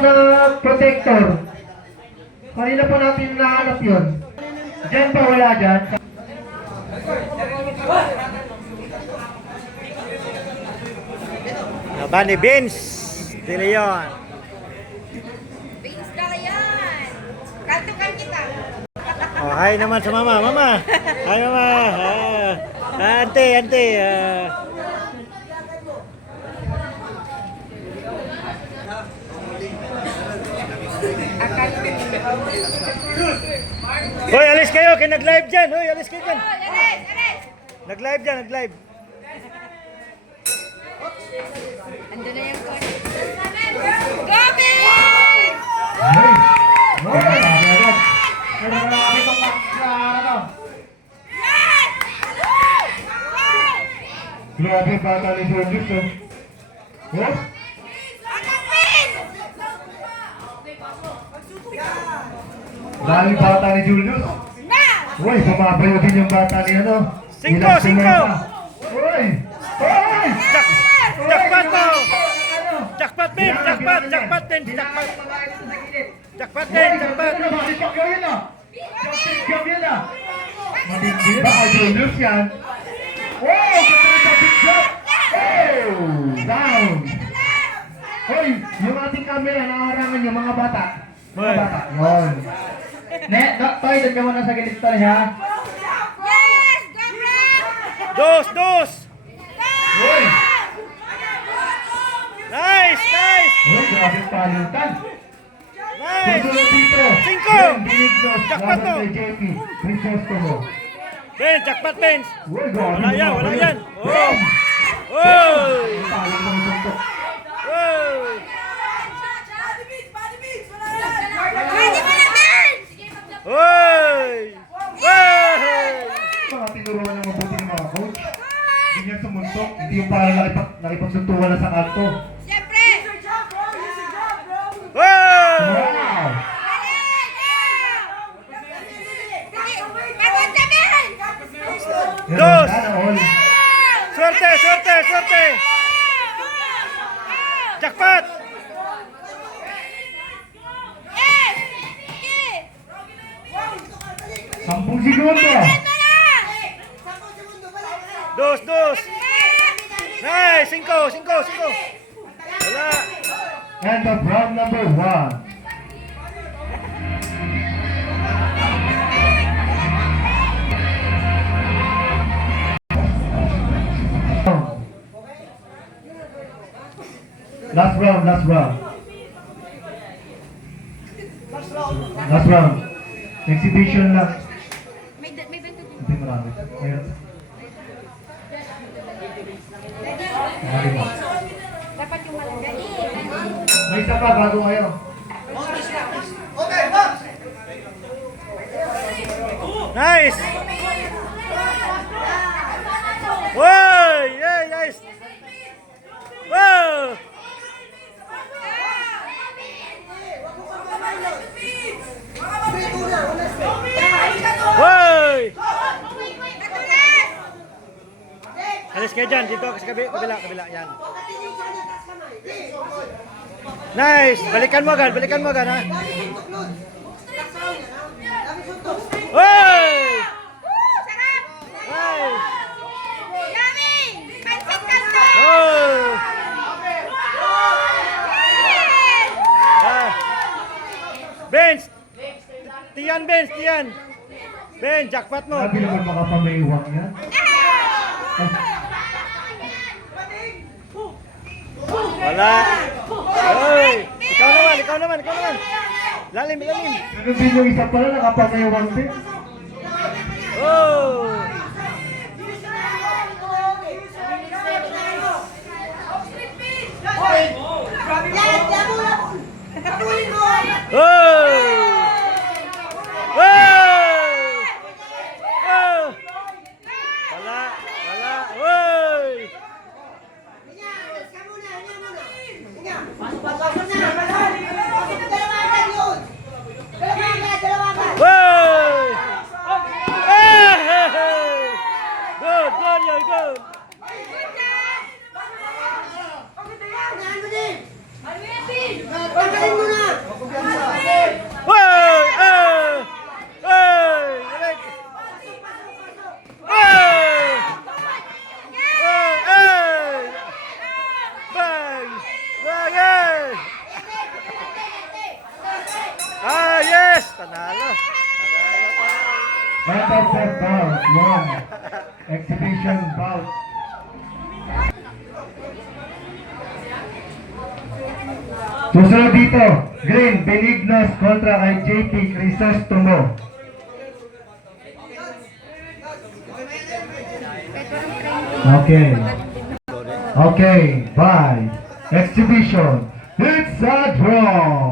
na protector. Kanina pa natin nahanap yun. Diyan pa wala dyan. Bunny Beans De Leon. Beans ka yan. Kantukan kita. Oh, hi naman sa mama. Mama. Hi mama. Ante, ante. Hoy, alis kayo. Kaya nag-live dyan. Hoy, alis kayo dyan. Alis, alis. Nag-live dyan, nag-live. Andun na yung phone. Go, Beans! Ay! Agad. Pero marami itong ano. Yes! Grabe bata ni Julius oh. Oh? Anak, Beans! Dahil bata ni Julius. Na! Uy, bumabayo din yung bata ni ano. Cinco, Ilang cinco. sumenta. Uy! Uy! Jackpot mo! Jackpot din! Jackpot! Jackpot din! Jackpot! Jackpot din! Jackpot! Masipag yun ah! Masipag yun ah! Matindi ba kay Julius yan? Oh! Ganda sa big shot! Oh! Down! Hoy! Yung ating camera, nakaharangan yung mga bata. Mga bata. Yun. Toy, doon ka muna sa gilid to ha. Yes! Go, Brad! Dos! Dos! Hoy! Nice! Nice! Hoy, grabe palutan. Nice! Susunod dito. Cinco! Ben Benignos, Jackpot laban mo. kay JP. Crisostomo. Ben! Jackpot Benz! Uy, grabe. Wala yan! Wala yan! Oh! Ben! Oh! Palang ng suntok. Oh! Pwede mo na, Beans! Hoy! Hoy! Mga tinuruan ng mabuti ng mga coach. Hindi niya sumuntok. Hindi yung parang nakipagsuntukan na sa kanto. Siyempre! Hoy! Wow! Pagod na, Beans! Dos! Sana all. Swerte! Swerte! Swerte! Jackpot! Yes! Sige! 10 segundo. Ito na! Dos! Dos! Nice! Cinco! Cinco! Cinco! Wala! And the round number 1. Last round, last round. Last round. Exhibition lang. May bento din. Hindi marami. Mayroon. Marami mo. Dapat yung malagay. May isa pa bago kayo. Nice! Whoa! Yeah, nice! Whoa! Whoa! Alis kayo dyan, dito sa kabila, kabila, yan. Nice! Balikan mo agad, ha? Whoa! Sarap! Nice! Yummy! Pansit kanto! Oh! Benz! Tiyan, Benz, tiyan! Ben, jackpot mo! Grabe naman makapamaiwak yan. Wala! Oy! Ikaw naman, ikaw naman, ikaw naman! Lalim, lalim! Ganun din yung isa pala nakapamaiwak din. Oh! Oh! Oh! Oh! Wala, wala, oy! Oy! Hey! Good, good, yoy, good! Pagaling mo na! Tanalo. Tanalo tayo. End of set bout. One. Exhibition bout. Susunod dito, Green, Benignos kontra kay JP Crisostomo. Okay. Okay, bye. Exhibition. It's a draw.